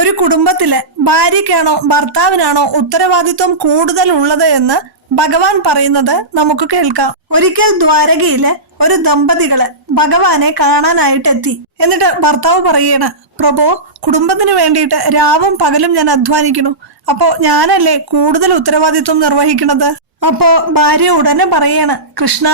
ഒരു കുടുംബത്തില് ഭാര്യയ്ക്കാണോ ഭർത്താവിനാണോ ഉത്തരവാദിത്വം കൂടുതൽ ഉള്ളത് എന്ന് ഭഗവാൻ പറയുന്നത് നമുക്ക് കേൾക്കാം. ഒരിക്കൽ ദ്വാരകയില് ഒരു ദമ്പതികള് ഭഗവാനെ കാണാനായിട്ട് എത്തി. എന്നിട്ട് ഭർത്താവ് പറയാണ്, പ്രഭോ, കുടുംബത്തിന് വേണ്ടിയിട്ട് രാവും പകലും ഞാൻ അധ്വാനിക്കുന്നു. അപ്പോ ഞാനല്ലേ കൂടുതൽ ഉത്തരവാദിത്വം നിർവഹിക്കുന്നത്? അപ്പോ ഭാര്യ ഉടനെ പറയാണ്, കൃഷ്ണ,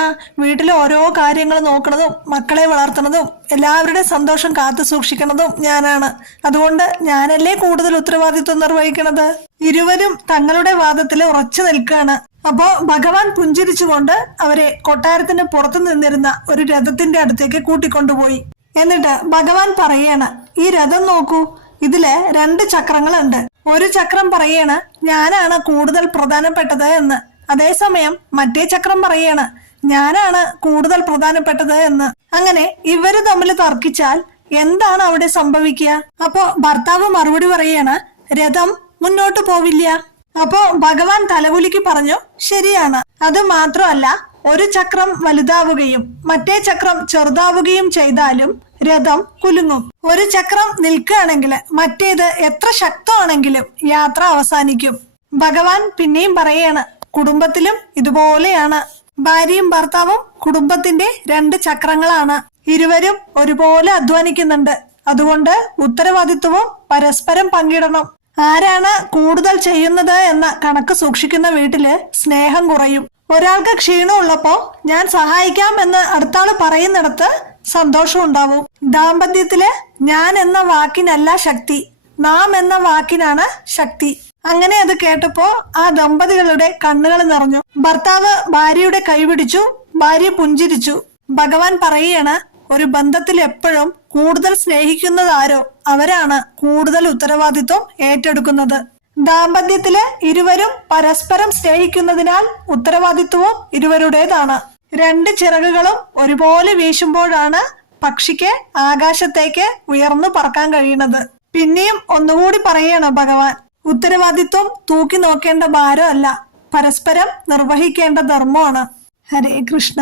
വീട്ടിലെ ഓരോ കാര്യങ്ങൾ നോക്കണതും മക്കളെ വളർത്തുന്നതും എല്ലാവരുടെ സന്തോഷം കാത്തു സൂക്ഷിക്കുന്നതും ഞാനാണ്. അതുകൊണ്ട് ഞാനല്ലേ കൂടുതൽ ഉത്തരവാദിത്വം നിർവഹിക്കണത്. ഇരുവരും തങ്ങളുടെ വാദത്തിൽ ഉറച്ചു നിൽക്കുകയാണ്. അപ്പോ ഭഗവാൻ പുഞ്ചിരിച്ചുകൊണ്ട് അവരെ കൊട്ടാരത്തിന് പുറത്തു നിന്നിരുന്ന ഒരു രഥത്തിന്റെ അടുത്തേക്ക് കൂട്ടിക്കൊണ്ടുപോയി. എന്നിട്ട് ഭഗവാൻ പറയാണ്, ഈ രഥം നോക്കൂ, ഇതില് 2 ചക്രങ്ങളുണ്ട്. ഒരു ചക്രം പറയാണ്, ഞാനാണ് കൂടുതൽ പ്രധാനപ്പെട്ടത് എന്ന്. അതേസമയം മറ്റേ ചക്രം പറയാണ്, ഞാനാണ് കൂടുതൽ പ്രധാനപ്പെട്ടത് എന്ന്. അങ്ങനെ ഇവര് തമ്മിൽ തർക്കിച്ചാൽ എന്താണ് അവിടെ സംഭവിക്കുക? അപ്പോ ഭർത്താവ് മറുപടി പറയാണ്, രഥം മുന്നോട്ട് പോവില്ല. അപ്പോ ഭഗവാൻ തലകുലുക്കി പറഞ്ഞു, ശരിയാണ്. അത് മാത്രമല്ല, ഒരു ചക്രം വലുതാവുകയും മറ്റേ ചക്രം ചെറുതാവുകയും ചെയ്താലും രഥം കുലുങ്ങും. ഒരു ചക്രം നിൽക്കുകയാണെങ്കിൽ മറ്റേത് എത്ര ശക്തമാണെങ്കിലും യാത്ര അവസാനിക്കും. ഭഗവാൻ പിന്നെയും പറയാണ്, കുടുംബത്തിലും ഇതുപോലെയാണ്. ഭാര്യയും ഭർത്താവും കുടുംബത്തിന്റെ 2 ചക്രങ്ങളാണ്. ഇരുവരും ഒരുപോലെ അധ്വാനിക്കുന്നുണ്ട്. അതുകൊണ്ട് ഉത്തരവാദിത്വവും പരസ്പരം പങ്കിടണം. ആരാണ് കൂടുതൽ ചെയ്യുന്നത് എന്ന കണക്ക് സൂക്ഷിക്കുന്ന വീട്ടില് സ്നേഹം കുറയും. ഒരാൾക്ക് ക്ഷീണമുള്ളപ്പോ ഞാൻ സഹായിക്കാം എന്ന് അടുത്താള് പറയുന്നിടത്ത് സന്തോഷം ഉണ്ടാവും. ദാമ്പത്യത്തില് ഞാൻ എന്ന വാക്കിനല്ല ശക്തി, നാം എന്ന വാക്കിനാണ് ശക്തി. അങ്ങനെ അത് കേട്ടപ്പോ ആ ദമ്പതികളുടെ കണ്ണുകൾ നിറഞ്ഞു. ഭർത്താവ് ഭാര്യയുടെ കൈപിടിച്ചു, ഭാര്യ പുഞ്ചിരിച്ചു. ഭഗവാൻ പറയാണ്, ഒരു ബന്ധത്തിൽ എപ്പോഴും കൂടുതൽ സ്നേഹിക്കുന്നത് ആരോ അവരാണ് കൂടുതൽ ഉത്തരവാദിത്വം ഏറ്റെടുക്കുന്നത്. ദാമ്പത്യത്തില് ഇരുവരും പരസ്പരം സ്നേഹിക്കുന്നതിനാൽ ഉത്തരവാദിത്വവും ഇരുവരുടേതാണ്. 2 ചിറകുകളും ഒരുപോലെ വീശുമ്പോഴാണ് പക്ഷിക്ക് ആകാശത്തേക്ക് ഉയർന്നു പറക്കാൻ കഴിയുന്നത്. പിന്നെയും ഒന്നുകൂടി പറയാണ് ഭഗവാൻ, ഉത്തരവാദിത്വം തൂക്കി നോക്കേണ്ട ഭാരമല്ല, പരസ്പരം നിർവഹിക്കേണ്ട ധർമ്മമാണ്. ഹരേ കൃഷ്ണ.